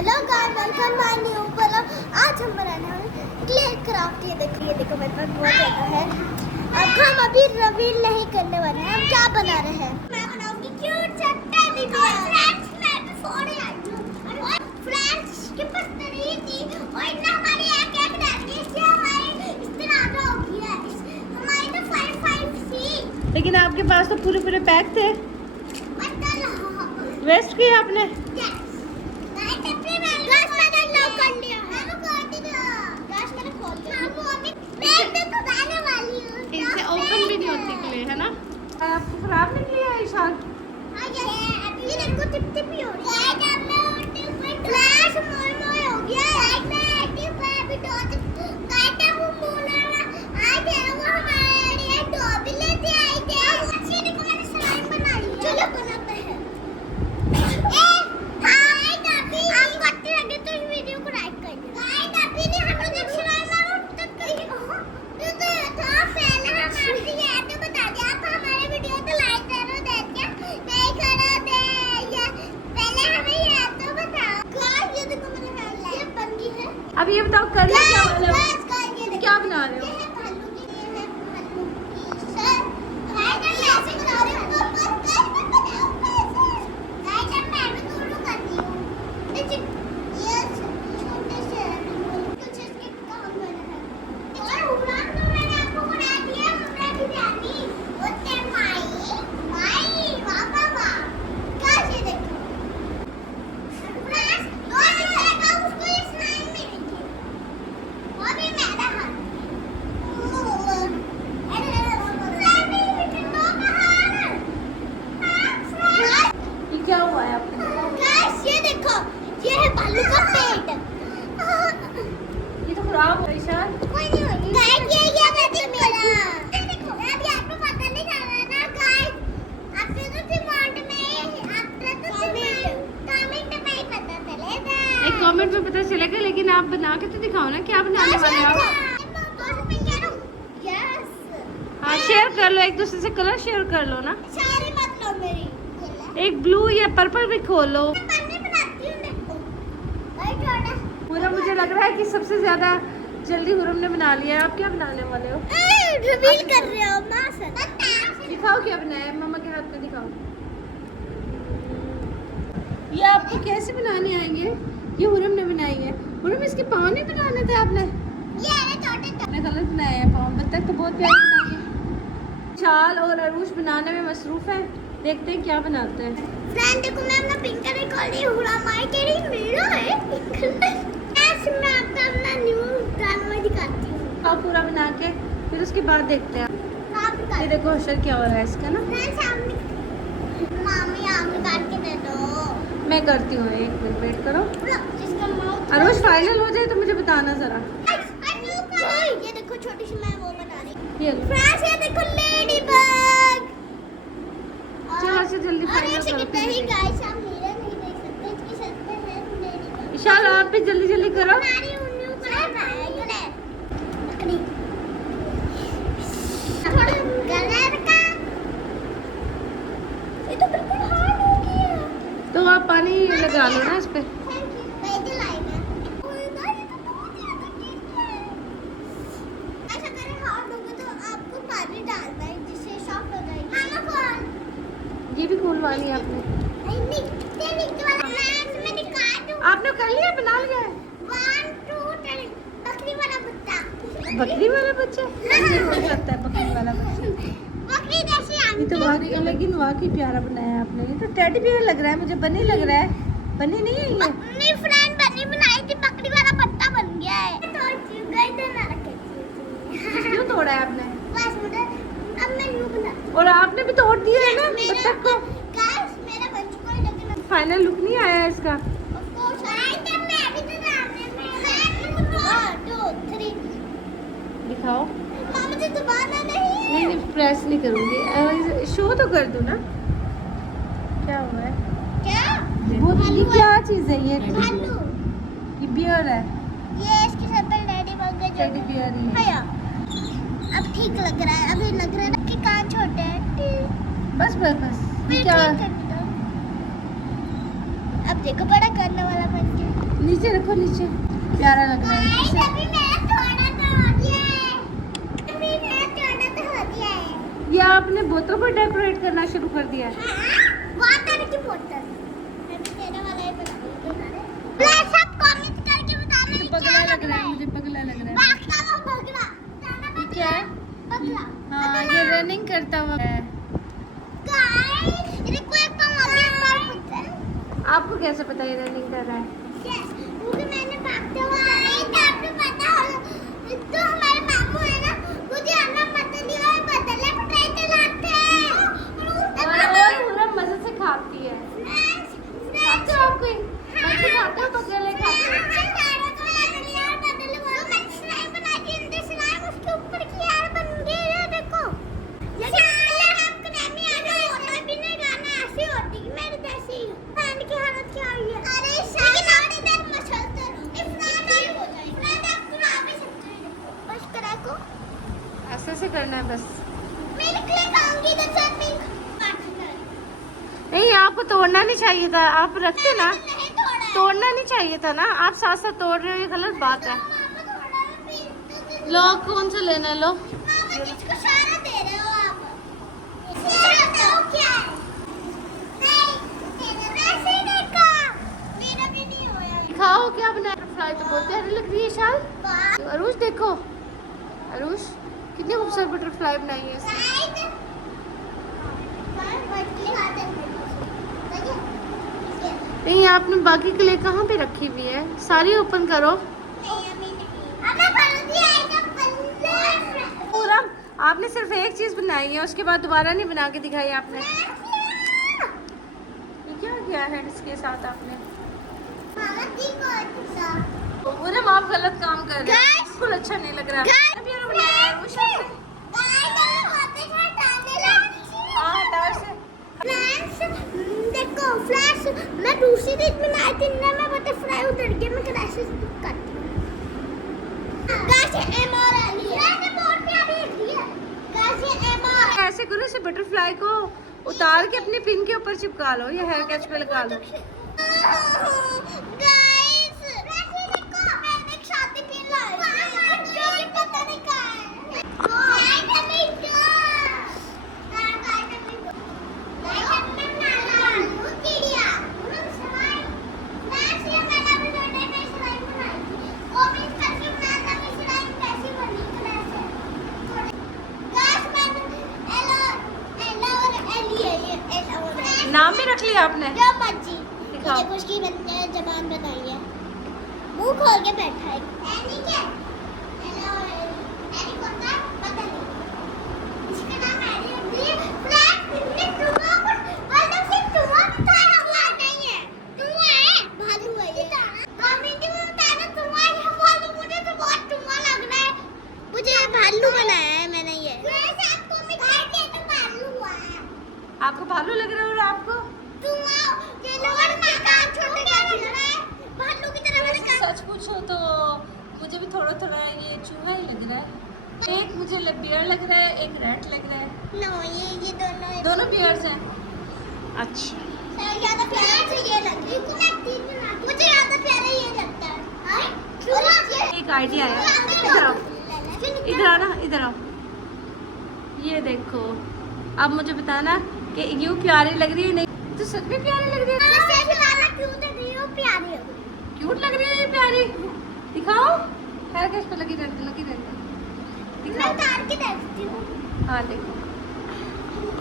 Hello guys, welcome my new vlog. आज हम बनाने वाले क्ले क्राफ्ट। ये देखो मेरे पास बहुत ज़्यादा है। अब हम अभी रिवील नहीं करने वाले हैं। हम क्या बना रहे हैं? मैं बनाऊंगी क्यूट सा टेडी बियर। फ्रेंड्स, मैं भी फोड़े आई हूं। और फ्रेंड्स के पास तरी थी और इतना हमारी एक डाल के इससे हमारे इतना आधा हो गया। हमारी तो 5 थी, लेकिन आपके पास तो पूरे पैक थे। वेस्ट किया आपने। इनसे ओपन भी नहीं होती क्ले, है ना? आपको खराब नहीं किया है ईशान? ये देखो टिप टिप ही हो रही है। फ्लैश मोर मोर हो गया है। मैं टिप अभी डॉट काटा हूं मोना। आज है वो हमारे लिए डॉबी लेते आए थे। अच्छी देखो मैंने स्लाइम बनाई है। चलो बनाते हैं। हाय डॉबी, आपको अच्छी लगे तो इस वीडियो को लाइक कर दो। हाय डॉबी ने हम लोग स्लाइम मारो तक कहीं तो था पहले हम आपसे ये तो बता दिया। आप हमारे वीडियो को लाइक करो, देख के नहीं करो दे ये पहले हमें ये तो बताओ। गाइस ये देखो मैंने हेयर ये बन गई है। अब ये बताओ करिए क्या वाला गाइस क्या बना रहे हो? ये है भालू की, ये है भालू की सर। गाइस मैं ऐसे बना रही हूं। गाइस मैं बनाऊं कैसे? गाइस मैं भी दोनों करती हूं। देखिए ये छोटे से कुछ इसके काम बना है। और उड़ान तो मैंने आपको बना दिया। उड़ा भी जानी ओते माई वाह वाह वाह। गाइस ये देखो फ्रेंड्स, दो लगा उसको ये स्लाइम में देखिए। और भी मेरा हाथ ये क्या हुआ है आपको? गाइस ये देखो, ये है भालू का पेट। ये तो खराब हो ईशान। कोई नहीं होगी गाइस। ये मेरा ये देखो अभी आपको पता नहीं चल रहा ना गाइस। आपने तो कमेंट में आपने तो कमेंट में ही पता चलेगा। एक कमेंट में पता चलेगा, लेकिन आप बना के तो दिखाओ ना क्या बनाने वाले हो आप। हाँ शेयर कर लो, एक दूसरे से कलर शेयर कर लो ना। सारी मत लो मेरी। एक ब्लू या पर्पल भी खोल लो। मैं बनाती हूं देखो। भाई थोड़ा पूरा मुझे लग रहा है कि सबसे ज्यादा जल्दी हुरम ने बना लिया है। आप क्या बनाने वाले हो? रिवील कर रहे हो मां से। दिखाओ क्या बनाया है, मामा के हाथ में दिखाओ। ये आपको कैसे बनाने आएंगे? ये हुरम ने बनाई है। हुरम इसके पाँव नहीं बनाने थे आपने? ये है छोटे आपने गलत बनाया है पाँव। बत्तख तो बहुत प्यारी बनाई है। चाल और अरूश बनाने में मसरूफ है। देखते हैं क्या बनाते हैं। फ्रेंड देखो मैं अपना पिंक कलर कर रही हूं। माई तेरी मेरा है ऐसे मैं आपका अपना न्यू ड्रामा दिखाती हूं। आप पूरा बना के फिर उसके बाद देखते हैं। आप दिखा ये देखो अशर क्या हो रहा है इसका ना। फ्रेंड सामने मामी आप काट के दे दो। मैं करती हूँ, एक मिनट वेट करो। जिसका माउथ अरूश फाइनल हो जाए तो मुझे बताना जरा। ये देखो छोटी सी मैं वो बना रही हूं। ये लो। फ्रेंड्स ये देखो लेडी बग। चलो से जल्दी और फाइनल एक करो। सेकंड नहीं गाइस, आप मेरा नहीं देख सकते। इसकी छत पे है लेडी बग। विशाल आप भी जल्दी जल्दी करो। हमारी उन्नू को बनाया लकड़ी थोड़ा कलर का। ये तो बिल्कुल हार्ड हो गया। तो आप पानी लगा लो ना इस पे। Thank you. मैं इधर लाई मैं। ओए गाइस ये तो बहुत ज्यादा टेस्ट है। ऐसा करें हार्ड होगा तो आपको पानी डालना है जिससे सॉफ्ट हो जाएगी। मामा कौन? ये भी खुलवा लिया आपने? नहीं नीचे नीचे वाला मैं दिखा दूं। आपने कर लिया, बना लिया है? 1 2 3 बकरी वाला बच्चा। बकरी वाला बच्चा नहीं हो सकता है। बकरी वाला बच्चा बकरी जैसी ये आंटी। तो वाकई, लेकिन वाकई प्यारा बनाया है आपने। ये तो टेडी बियर लग रहा है मुझे। बनी लग रहा है। बनी नहीं है ये। अपनी फ्रेंड बनी बनाई थी। बकरी वाला पत्ता बन गया है। तो गई तो ना रखे। क्यों तोड़ा है आपने? बस मुझे अब मैं न्यू बना। और आपने भी तोड़ दिया है ना बत्तख को। गाइस मेरा बन चुका है लेकिन फाइनल लुक नहीं आया है इसका। उसको शायद मैं अभी तो डालने में 1 2 3 दिखाओ। मामा मुझे दबाना नहीं नहीं प्रेस नहीं करूँगी। शो तो कर दूँ ना। क्या हुआ है? क्या ये क्या चीज़ है? ये भालू। ये बियर है। ये इसकी सब पे लेडी बग है टेडी बियर ही है। भैया अब ठीक लग रहा है। अभी लग रहा है कि कान छोटे हैं। बस बस बस। ये फिर क्या? ठीक करने दो। अब देखो बड़ा करने वाला बन गया। नीचे रखो, नीचे प्यारा लग रहा है। गाइस अभी मेरा थोड़ा तो हो गया है, अभी मेरा थोड़ा तो हो गया है। ये आपने बोतल को डेकोरेट करना शुरू कर दिया है। वाटर की बोतल अभी तेरे वाला ही बना। प्लीज सब कमेंट करके बताना ये पगला क्या लग रहा है, मुझे पगला लग रहा है। बगला ये क्या है? बगला। हाँ, ये रनिंग करता हुआ है। गाइस देखो एक पाँव आगे एक पाँव पीछे। आपको कैसे पता ये रनिंग कर रहा है? यस क्योंकि मैंने भागते हुए आपको पता होगा तो हमारे मामू है ना मुझे अन्ना पतली और बदले पटाई चलाते हैं और पूरा मजे से खाती है। खाते हो आप कोई? बच्चे खाते हो, पगले खाते हो? ऐसे से करना है बस। नहीं, आपको तोड़ना नहीं चाहिए था, आप रखते ना। तोड़ना नहीं चाहिए था ना, आप साथ साथ तोड़ रहे हो, ये गलत बात है। लो, कौन सा लेना है? लो, किसको सारा दे रहे हो आप? बताओ क्या है? नहीं, वैसे ही देखा। मेरा भी नहीं होया। दिखाओ क्या बनाया। बटरफ्लाई तो बहुत प्यारी लग रही है शाल। तो अरुष देखो, अरुष कितनी खूबसूरत बटरफ्लाई बनाई है इसने। नहीं, आपने बाकी क्ले कहाँ पे रखी हुई है? सारी ओपन करो। पूरा आपने सिर्फ एक चीज बनाई है, उसके बाद दोबारा नहीं बना के दिखाई आपने। ये क्या किया है इसके साथ आपने? पूरा आप गलत काम कर रहे हैं, बिल्कुल अच्छा नहीं लग रहा। देखो फ्लैश मैं दूसरी दिन बनाई थी ना, मैं बटरफ्लाई उतर गया, मैं क्रैशेस करती हूं। गाइस एमआर आ रही है, मैंने बहुत प्यारी लगी है। गाइस एमआर ऐसे करो, इसे बटरफ्लाई को उतार के अपने पिन के ऊपर चिपका लो या हेयर कैच पे लगा लो। गाइस वैसे देखो मैंने एक शादी पिन लाई थी जो कि पता नहीं कहां है। गाइस हमें तो नाम भी रख लिया आपने? जो मर्जी दिखाओ। मुझे कुछ की जबान बनाई है, मुंह खोल के बैठा है। एनी क्या? हेलो एनी कौन था पता नहीं, इसका नाम एनी है। फ्लैट कितने टुआ पर मतलब से टुआ था, हवा नहीं है, टुआ है, भालू है ये। कमेंट में बताना टुआ है भालू, मुझे तो बहुत टुआ लग रहा है। मुझे भालू बनाया है मैंने ये। वैसे आपको मिठाई के तो भालू हुआ है। आपको भालू लग रहा है और आपको ये लोग में कान छोटे कर रहा है, भालू की तरह मैंने कान। सच पूछो तो मुझे भी थोड़ा थोड़ा ये चूहा ही लग रहा है। एक मुझे बियर लग रहा है, एक रैट लग रहा है। नो ये दोनों बियर्स हैं। अच्छा, ज्यादा प्यारा तो ये लग रहा है, मुझे ज्यादा प्यारा ये लगता है। एक आइडिया है, इधर आओ, इधर आओ ना, इधर आओ। ये देखो, अब मुझे बताना कि यूं प्यारी लग रही है नहीं तो सच में प्यारी लग रही है। क्यूट लग रही हो, प्यारी हो। क्यूट लग रही है ये प्यारी। दिखाओ, हेयर कैच पे लगी रहती, लगी रहती। मैं दिखाओ। उतार के देखती हूँ। हाँ देखो, क्यूट।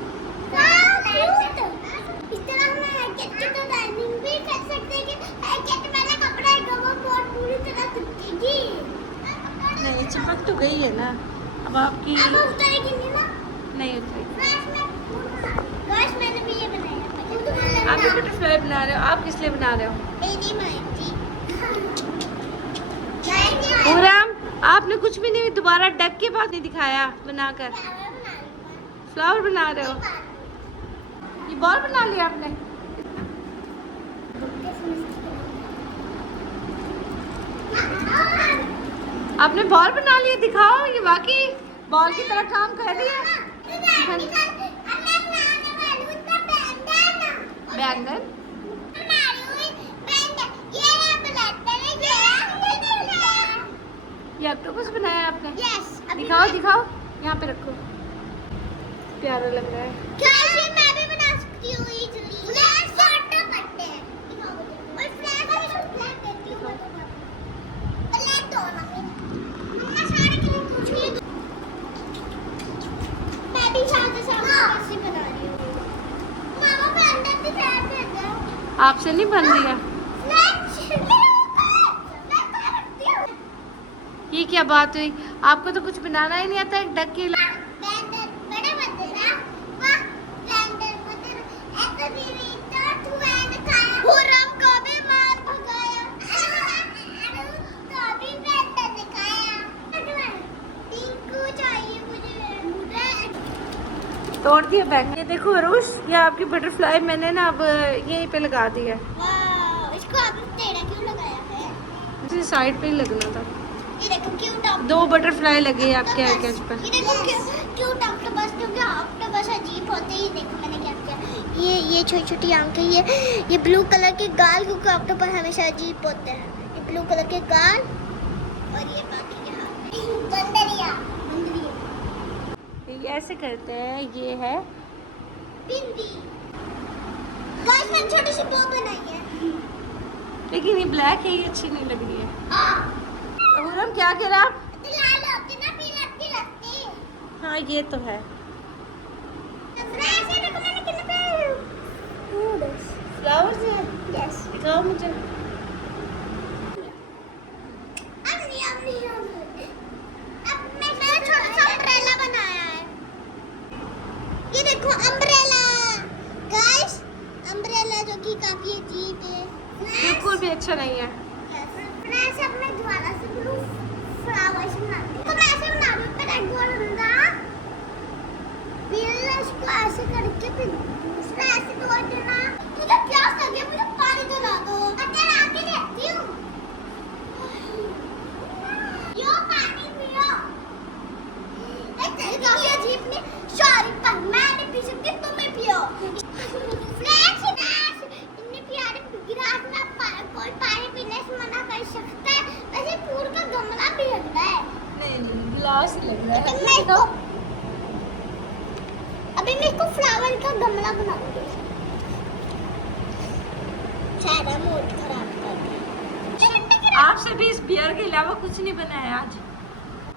इस तरह हम हेयर कट की तो डाइनिंग भी कर सकते हैं कि हेयर कट वाला कपड़ा है वो बहुत पूरी तरह चिपकेगी। नहीं चिपक तो गई है ना, अब आपकी अब उतरेगी नहीं ना। नहीं उतरेगी। गाइस मैंने भी ये बनाया। आप भी बटरफ्लाई बना रहे हो, आप किस लिए बना रहे हो? मेरी माइटी। पूरम, आपने कुछ भी नहीं दोबारा डक के बाद नहीं दिखाया बनाकर। फ्लावर बना रहे हो? ये बॉल बना लिया आपने? आपने बॉल बना लिया, दिखाओ। ये वाकई बॉल की तरह काम कर रही है। बैंगन ये ऑक्टोपस बनाया आपने? यस। दिखाओ दिखाओ, यहाँ पे रखो, प्यारा लग रहा है। गाइस ये मैं भी बना सकती हूँ इजीली। फ्लैश फोटो करते हैं, दिखाओ मुझे। और फ्लैश देती हूँ ब्लैक दो ना मम्मा सारे के लिए कुछ भी दो। मैं भी शादी से ऐसे बना रही हूँ। मामा पे अंदर से पैर दे दो। आपसे नहीं बन रही है ये क्या बात हुई? आपको तो कुछ बनाना ही नहीं आता, एक डक की तोड़ दिया बैग। ये देखो अरुष, ये आपकी बटरफ्लाई मैंने ना अब यहीं पे लगा दी है। इसको आपने टेढ़ा क्यों लगाया है? इसी साइड पे ही लगना था। ये देखो क्यूट 2 बटरफ्लाई लगे हैं आपके कैच पर। ये देखो क्यूट ऑक्टोपस, क्योंकि ऑक्टोपस अजीब होते ही। देखो मैंने क्या किया, ये छोटी छोटी आंखें, ये ब्लू कलर के गाल, क्योंकि ऑक्टोपस हमेशा अजीब होते हैं। ये ब्लू कलर के गाल और ये बाकी के हाथ बंदरिया ये ऐसे करते हैं। ये है बिंदी। गाइस मैंने छोटी सी बो बनाई है, लेकिन ये ब्लैक है, ये अच्छी नहीं लग रही है। हुरम क्या कह रहा आप? लाल होती ना फिर लगती लगती। हाँ ये तो है। फ्रेश है, देखो मैंने कितने फ्लावर्स है, यस। दिखाओ मुझे। अब मैंने छोटा सा अम्ब्रेला बनाया है। ये देखो अम्ब्रेला गाइस, अम्ब्रेला जो कि काफी अजीब है। बिल्कुल भी अच्छा नहीं है। मैं ऐसे अपने द्वारा से ब्लू फ्लावर्स बनाती हूँ। तो मैं ऐसे बना रही हूँ, पर एक गोल बंदा फिर इसको ऐसे करके फिर दूसरा ऐसे तोड़ देना। मुझे प्यास लगी है, मुझे पानी दिला दो। अंदर आके देखती हूँ। यो पानी पियो। एक तरीका से अजीब नहीं, सॉरी पर मैं नहीं पी सकती, तुम्हें पियो। फ्लैश इतनी प्यारी गिलास में कोई पानी पीने से मना कर सकता है। वैसे फूल का गमला भी लग रहा है। नहीं ग्लास लग रहा तो मैं इसको अभी मैं इसको फ्लावर का गमला बनाऊंगी। सारा मूड खराब कर दिया। आपसे भी इस बियर के अलावा कुछ नहीं बनाया आज।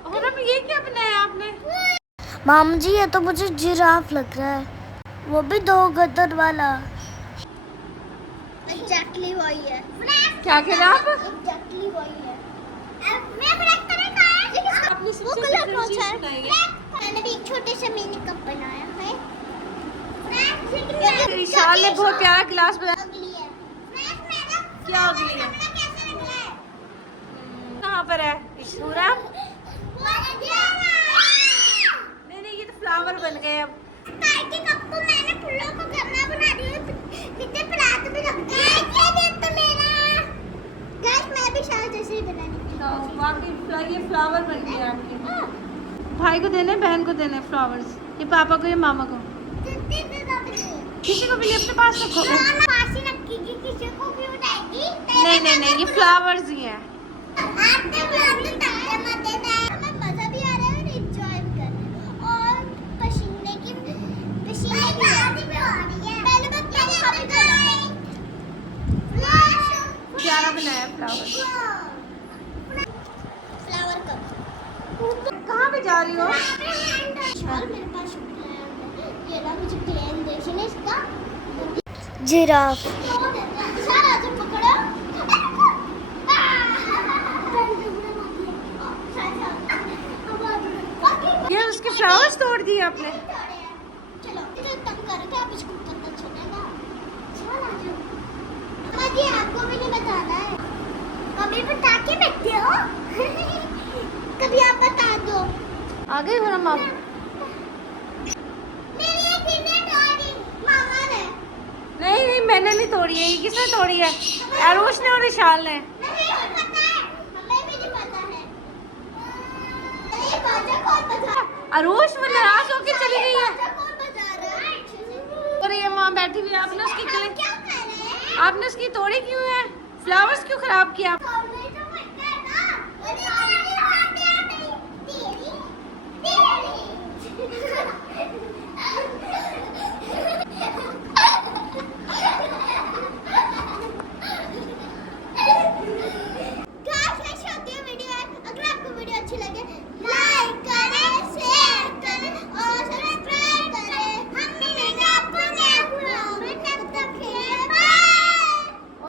हुरम ये क्या बनाया आपने? माम जी ये तो मुझे जिराफ लग रहा है, वो भी 2 गदर वाला। एग्जैक्टली वही है। क्या कह रहे आप? एग्जैक्टली वही है। मैं ब्रेक करेगा है। आपने वो सबसे कलर डिफरेंट कौन चीज सा है? बनाई है। मैंने भी एक छोटे से मिनी कप बनाया है। विशाल ने बहुत प्यारा गिलास बनाया। अगली है। क्या अगली है? कैसे निकला है? कहाँ पर है हुरम? नहीं ये तो फ्लावर बन गए अब। ताकि कप को मैंने फूलों को गमला बना दिया, नीचे परात भी रख दी। ये देख तो मेरा। गाइस मैं भी शायद ऐसे ही बनानी है। तो बाकी ये फ्लावर बन गया आपके। भाई को देने, बहन को देने फ्लावर्स। ये पापा को, ये मामा को। किसी को भी नहीं, अपने पास रखो। पास ही रखेगी, किसी को भी उठाएगी। नहीं ये फ्लावर्स ही हैं। आते ब्लॉग में तकते मत देना है। हमें मजा भी आ रहा है और एंजॉय भी कर रहे हैं। और पसीने की भी आ रही है। पहले बात क्या खाते प्यारा बनाया फ्लावर। Flower cup. कहाँ पे जा रही हो? और मेरे पास ये ना मुझे प्लेन देखने इसका जिराफ। सारा जो पकड़ो। ये उसके फ्लावर्स तोड़ दिए आपने। चलो तंग करके आप इसको पता चलेगा। जी आपको भी नहीं बताना है, कभी बता के बैठे हो। कभी आप बता दो। आ गए हुरम आप? मेरी एक चीज़ें तोड़ी मामा ने। नहीं मैंने नहीं तोड़ी है। ये किसने तोड़ी है? अरुष ने और विशाल ने। नहीं पता है, हमें भी नहीं पता है। ये बाजा कौन बजा? अरुष वो नाराज होके चली गई है। बाजा कौन बजा रहा है? और ये वहाँ बैठी हुई है। आपने उसकी क्या कर रहे हैं? आपने उसकी तोड़ी क्यों है? फ्लावर्स क्यों खराब किया? नहीं तो मत करना।